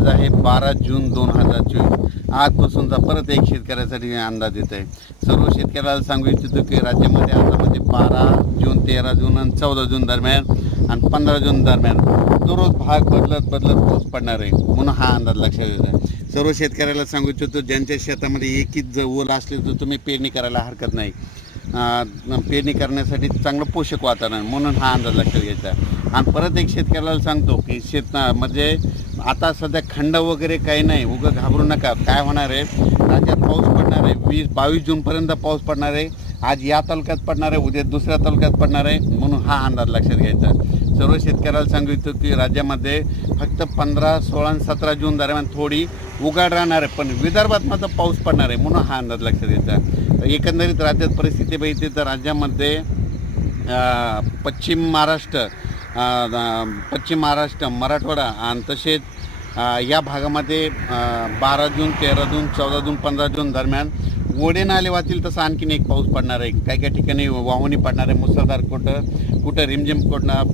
आज आहे 12 जून 2024. आजपासूनचा परत एक शेतकऱ्यासाठी अंदाज येत आहे. सर्व शेतकऱ्याला सांगू इच्छितो की राज्यामध्ये आता म्हणजे 12 जून, 13 जून आणि 14 जून दरम्यान आणि 15 जून दरम्यान दररोज भाग बदलत पाऊस पडणार आहे, म्हणून हा अंदाज लक्षात येत आहे. सर्व शेतकऱ्याला सांगू इच्छितो ज्यांच्या शेतामध्ये एकच ओल असले तर तुम्ही पेरणी करायला हरकत नाही. पेरणी करण्यासाठी चांगलं पोषक वातावरण, म्हणून हा अंदाज लक्षात घ्यायचा. आणि परत एक शेतकऱ्याला सांगतो की म्हणजे आता सध्या खंड वगैरे काही नाही, उगं घाबरू नका. काय होणार आहे, राज्यात पाऊस पडणार आहे. 22 जूनपर्यंत पाऊस पडणार आहे. आज या तालुक्यात पडणार आहे, उद्या दुसऱ्या तालुक्यात पडणार आहे, म्हणून हा अंदाज लक्षात घ्यायचा. सर्व शेतकऱ्याला सांगितलं की राज्यामध्ये फक्त 15, 16 आणि 17 जून दरम्यान थोडी उघाड राहणार आहे, पण विदर्भात मात्र पाऊस पडणार आहे, म्हणून हा अंदाज लक्षात घ्यायचा. एकंदरीत राज्यात परिस्थिती बघितली तर राज्यामध्ये पश्चिम महाराष्ट्र, मराठवाडा आणि तसेच या भागामध्ये 12 जून, 13 जून, 14 जून, 15 जून दरम्यान ओढे नाले वाचतील तसं आणखीन एक पाऊस पडणार आहे. काही काही ठिकाणी वाहुणी पडणार आहे, मुसळधार, कुठं रिमझिम,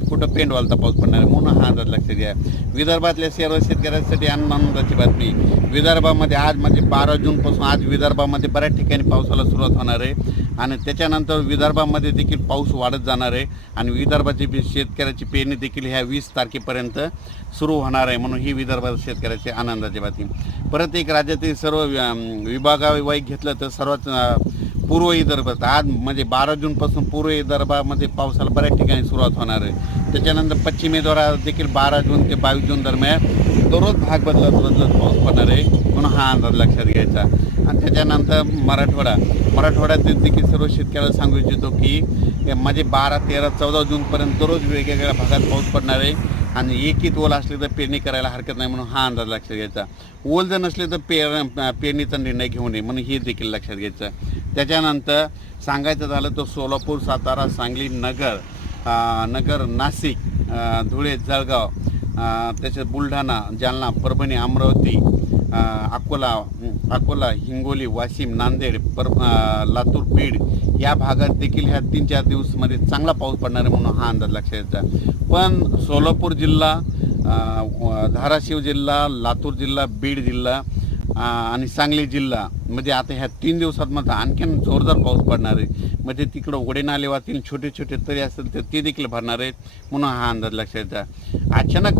कुठं पेंडवालता पाऊस पडणार आहे, म्हणून हा अंदाज लक्षात घ्या. विदर्भातल्या सर्व शेतकऱ्यांसाठी आनंदाची बातमी. विदर्भामध्ये आज म्हणजे 12 जूनपासून आज विदर्भामध्ये बऱ्याच ठिकाणी पावसाला सुरुवात होणार आहे आणि त्याच्यानंतर विदर्भामध्ये देखील पाऊस वाढत जाणार आहे आणि विदर्भाची शेतकऱ्याची पेरणी देखील ह्या 20 तारखेपर्यंत सुरू होणार आहे, म्हणून ही विदर्भात शेतकऱ्याची आनंदाची बातमी. परत एक राज्यातील सर्व विभागावाईज घेतलं तर सर्वात पूर्व विदर्भात आज म्हणजे 12 जूनपासून पूर्व विदर्भामध्ये पावसाला बऱ्याच ठिकाणी सुरुवात होणार आहे. त्याच्यानंतर पश्चिम विदर्भात देखील 12 जून ते 22 जून दरम्यान दररोज भाग बदलत पाऊस पडणार आहे, म्हणून हा अंदाज लक्षात घ्यायचा. आणि त्याच्यानंतर मराठवाड्यात देखील सर्व शेतकऱ्याला सांगू इच्छितो की म्हणजे 12, 13, 14 जूनपर्यंत दररोज वेगवेगळ्या भागात पाऊस पडणार आहे आणि एकच ओल असले तर पेरणी करायला हरकत नाही, म्हणून हा अंदाज लक्षात घ्यायचा. ओल जर नसले तर पेरणीचा निर्णय घेऊ नये, म्हणून हे देखील लक्षात घ्यायचं. त्याच्यानंतर सांगायचं झालं तर सोलापूर, सातारा, सांगली, नगर, नाशिक, धुळे, जळगाव, त्याच्यात बुलढाणा, जालना, परभणी, अमरावती, अकोला, हिंगोली, वाशिम, नांदेड, लातूर, बीड या भागात देखील ह्या 3-4 दिवसामध्ये चांगला पाऊस पडणार आहे, म्हणून हा अंदाज लक्षात घ्यायचा. पण सोलापूर जिल्हा, धाराशिव जिल्हा, लातूर जिल्हा, बीड जिल्हा आणि सांगली जिल्हा म्हणजे आता ह्या 3 दिवसात मात्र आणखीन जोरदार पाऊस पडणार आहे. म्हणजे तिकडं ओढे नाले वाचतील, छोटे तरी असेल तर ते देखील भरणार आहेत, म्हणून हा अंदाज लक्षात घ्यायचा. अचानक